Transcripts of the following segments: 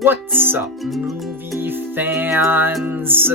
What's up, movie fans?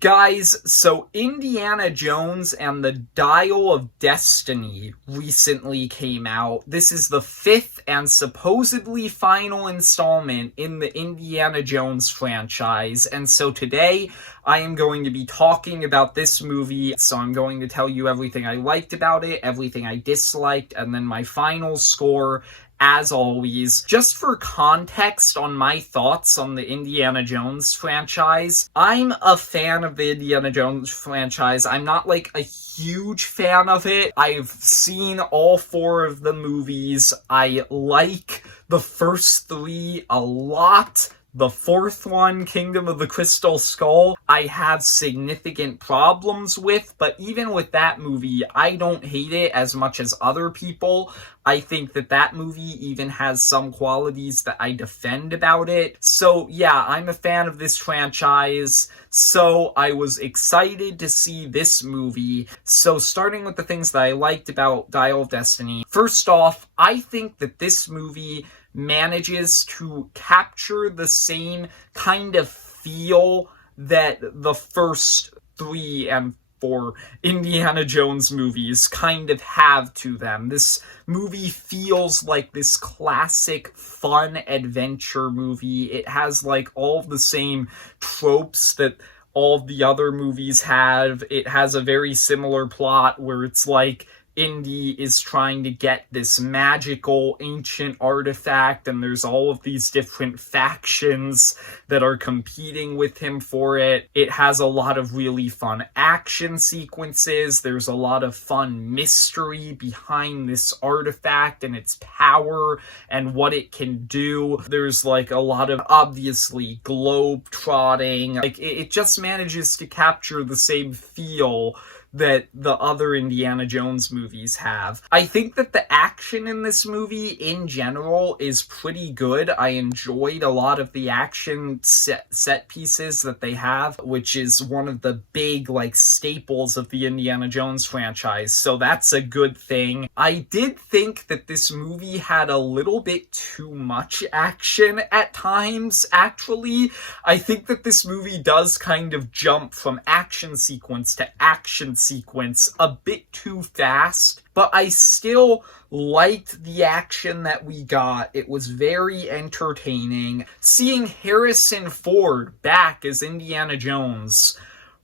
Guys, so Indiana Jones and the Dial of Destiny recently came out. This is the 5th and supposedly final installment in the Indiana Jones franchise, and so today I am going to be talking about this movie. So I'm going to tell you everything I liked about it, everything I disliked, and then my final score. As always, just for context on my thoughts on the Indiana Jones franchise, I'm a fan of the Indiana Jones franchise. I'm not like a huge fan of it. I've seen all 4 of the movies. I like the first 3 a lot. The 4th one, Kingdom of the Crystal Skull, I have significant problems with, but even with that movie, I don't hate it as much as other people. I think that movie even has some qualities that I defend about it. So yeah, I'm a fan of this franchise, so I was excited to see this movie. So starting with the things that I liked about Dial of Destiny, first off, I think that this movie manages to capture the same kind of feel that the first 3 and 4 Indiana Jones movies kind of have to them. This movie feels like this classic fun adventure movie. It has like all the same tropes that all of the other movies have. It has a very similar plot where it's like Indy is trying to get this magical ancient artifact, and there's all of these different factions that are competing with him for it. It has a lot of really fun action sequences. There's a lot of fun mystery behind this artifact and its power and what it can do. There's like a lot of obviously globe trotting. Like it just manages to capture the same feel that the other Indiana Jones movies have. I think that the action in this movie in general is pretty good. I enjoyed a lot of the action set pieces that they have, which is one of the big like staples of the Indiana Jones franchise, so that's a good thing. I did think that this movie had a little bit too much action at times, actually. I think that this movie does kind of jump from action sequence to action sequence a bit too fast, but I still liked the action that we got. It was very entertaining. Seeing Harrison Ford back as Indiana Jones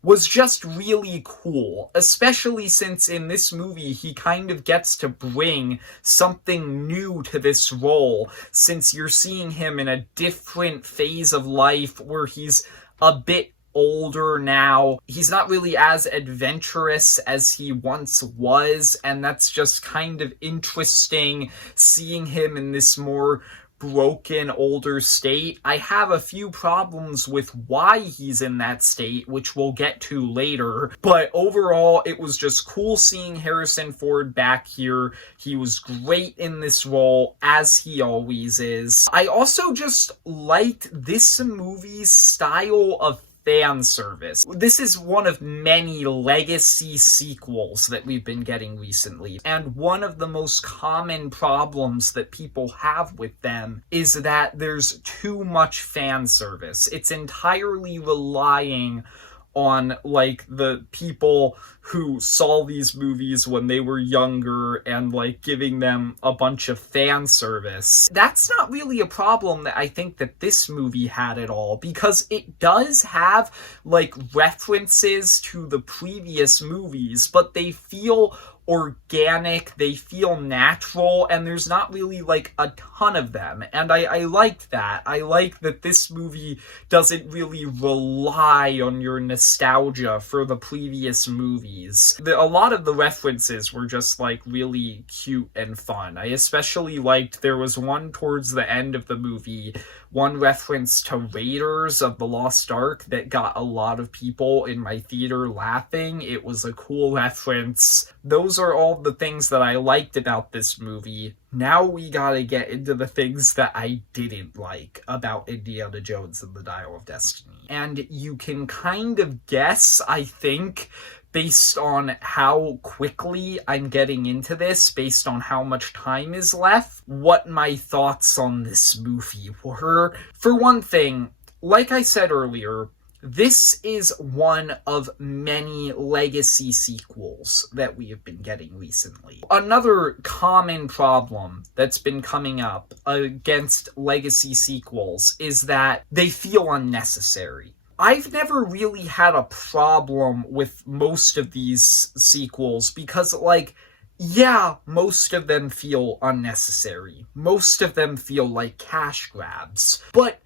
was just really cool, especially since in this movie he kind of gets to bring something new to this role, since you're seeing him in a different phase of life where he's a bit older now. He's not really as adventurous as he once was, and that's just kind of interesting, seeing him in this more broken older state. I have a few problems with why he's in that state, which we'll get to later, but overall it was just cool seeing Harrison Ford back here. He was great in this role, as he always is. I also just liked this movie's style of fan service. This is one of many legacy sequels that we've been getting recently, and one of the most common problems that people have with them is that there's too much fan service. It's entirely relying on like the people who saw these movies when they were younger and like giving them a bunch of fan service. That's not really a problem that I think that this movie had at all, because it does have like references to the previous movies, but they feel organic, they feel natural, and there's not really like a ton of them, and I liked that. I like that this movie doesn't really rely on your nostalgia for the previous movies. A lot of the references were just like really cute and fun. I especially liked, there was one towards the end of the movie, one reference to Raiders of the Lost Ark that got a lot of people in my theater laughing. It was a cool reference. Those are all the things that I liked about this movie. Now we gotta get into the things that I didn't like about Indiana Jones and the Dial of Destiny. And you can kind of guess, I think, based on how quickly I'm getting into this, based on how much time is left, what my thoughts on this movie were. For one thing, like I said earlier, this is one of many legacy sequels that we have been getting recently. Another common problem that's been coming up against legacy sequels is that they feel unnecessary. I've never really had a problem with most of these sequels because, like, yeah, most of them feel unnecessary. Most of them feel like cash grabs. But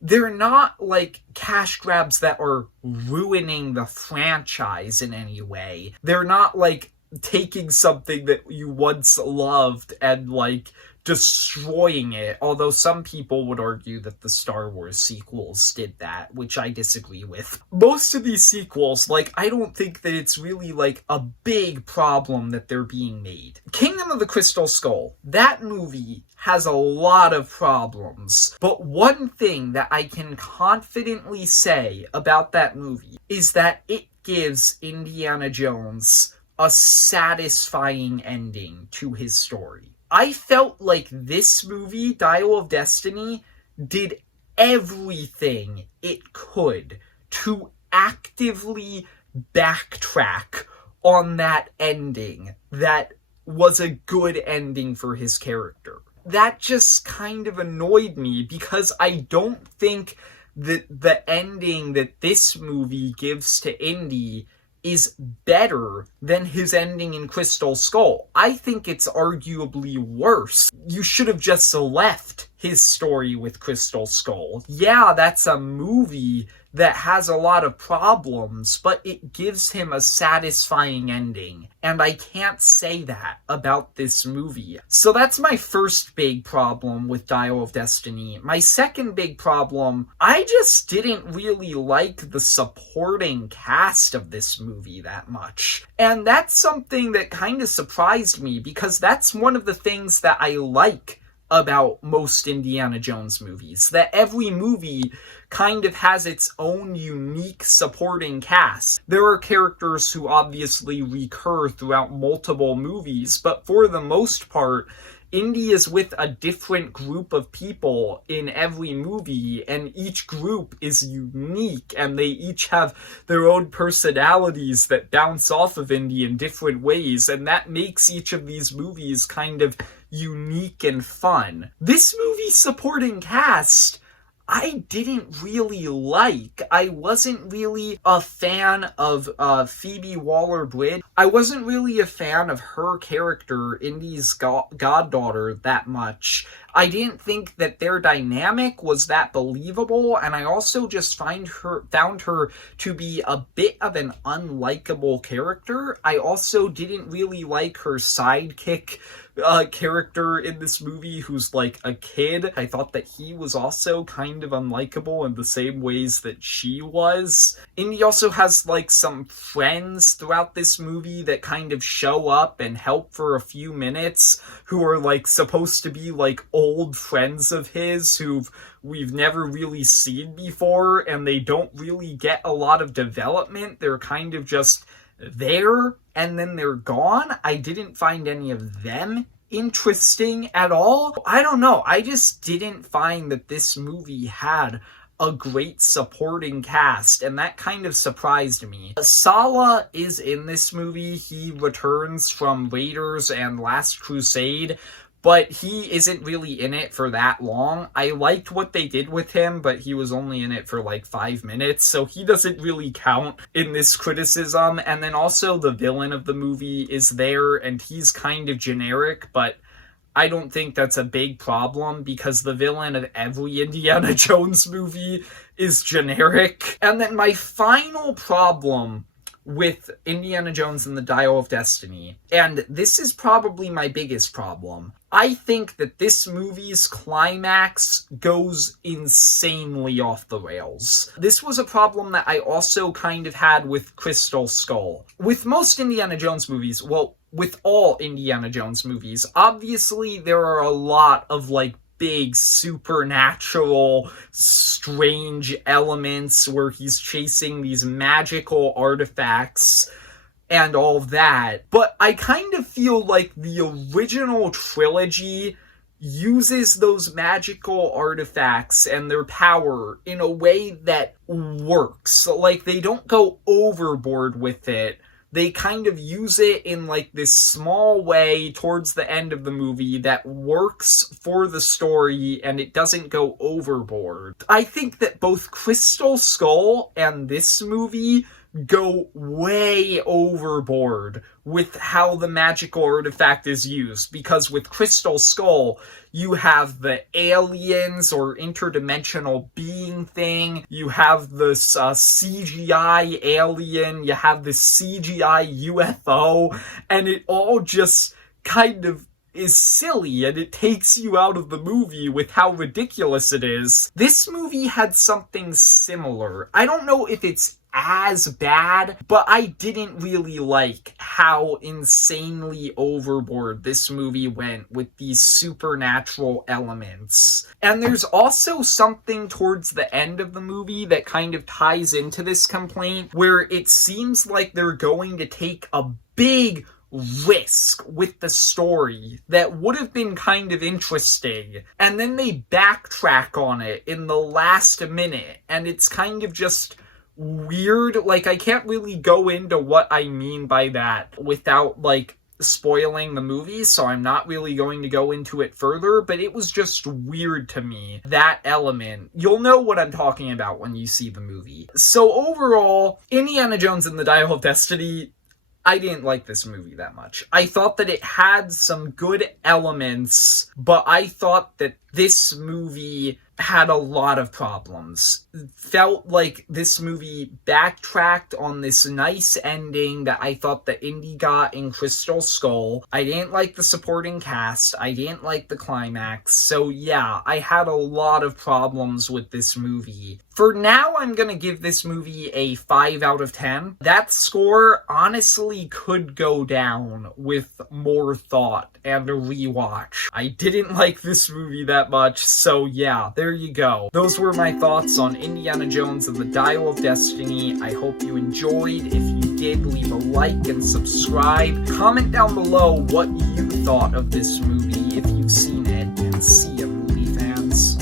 they're not like cash grabs that are ruining the franchise in any way. They're not like taking something that you once loved and like destroying it, although some people would argue that the Star Wars sequels did that, which I disagree with. Most of these sequels, like, I don't think that it's really like a big problem that they're being made. Kingdom of the Crystal Skull, that movie has a lot of problems, but one thing that I can confidently say about that movie is that it gives Indiana Jones a satisfying ending to his story. I felt like this movie, Dial of Destiny, did everything it could to actively backtrack on that ending that was a good ending for his character. That just kind of annoyed me because I don't think that the ending that this movie gives to Indy is better than his ending in Crystal Skull. I think it's arguably worse. You should have just left his story with Crystal Skull. Yeah, that's a movie that has a lot of problems, but it gives him a satisfying ending. And I can't say that about this movie. So that's my first big problem with Dial of Destiny. My second big problem, I just didn't really like the supporting cast of this movie that much. And that's something that kind of surprised me because that's one of the things that I like about most Indiana Jones movies, that every movie kind of has its own unique supporting cast. There are characters who obviously recur throughout multiple movies, but for the most part, Indy is with a different group of people in every movie, and each group is unique, and they each have their own personalities that bounce off of Indy in different ways, and that makes each of these movies kind of unique and fun. This movie's supporting cast, I didn't really like. I wasn't really a fan of Phoebe Waller-Bridge. I wasn't really a fan of her character, Indy's goddaughter, that much. I didn't think that their dynamic was that believable, and I also just found her to be a bit of an unlikable character. I also didn't really like her sidekick character in this movie who's like a kid. I thought that he was also kind of unlikable in the same ways that she was. Indy also has like some friends throughout this movie that kind of show up and help for a few minutes who are like supposed to be like old friends of his who we've never really seen before, and they don't really get a lot of development. They're kind of just there and then they're gone. I didn't find any of them interesting at all. I don't know. I just didn't find that this movie had a great supporting cast, and that kind of surprised me. Sallah is in this movie. He returns from Raiders and Last Crusade, but he isn't really in it for that long. I liked what they did with him, but he was only in it for like 5 minutes, so he doesn't really count in this criticism. And then also the villain of the movie is there, and he's kind of generic, but I don't think that's a big problem because the villain of every Indiana Jones movie is generic. And then my final problem with Indiana Jones and the Dial of Destiny, and this is probably my biggest problem, I think that this movie's climax goes insanely off the rails. This was a problem that I also kind of had with Crystal Skull. With most Indiana Jones movies, well, with all Indiana Jones movies, obviously there are a lot of like big supernatural strange elements where he's chasing these magical artifacts and all of that. But I kind of feel like the original trilogy uses those magical artifacts and their power in a way that works. Like, they don't go overboard with it. They kind of use it in like this small way towards the end of the movie that works for the story, and it doesn't go overboard. I think that both Crystal Skull and this movie go way overboard with how the magical artifact is used, because with Crystal Skull, you have the aliens or interdimensional being thing, you have this CGI alien, you have this CGI UFO, and it all just kind of is silly, and it takes you out of the movie with how ridiculous it is. This movie had something similar. I don't know if it's as bad, but I didn't really like how insanely overboard this movie went with these supernatural elements. And there's also something towards the end of the movie that kind of ties into this complaint, where it seems like they're going to take a big risk with the story that would have been kind of interesting, and then they backtrack on it in the last minute, and it's kind of just weird. Like, I can't really go into what I mean by that without, like, spoiling the movie, so I'm not really going to go into it further, but it was just weird to me, that element. You'll know what I'm talking about when you see the movie. So overall, Indiana Jones and the Dial of Destiny, I didn't like this movie that much. I thought that it had some good elements, but I thought that this movie had a lot of problems. Felt like this movie backtracked on this nice ending that I thought that Indy got in Crystal Skull. I didn't like the supporting cast. I didn't like the climax. So yeah, I had a lot of problems with this movie. For now, I'm gonna give this movie a 5 out of 10. That score honestly could go down with more thought and a rewatch. I didn't like this movie that much, so yeah, there you go. Those were my thoughts on Indiana Jones and the Dial of Destiny. I hope you enjoyed. If you did, leave a like and subscribe. Comment down below what you thought of this movie if you've seen it, and see ya, movie fans.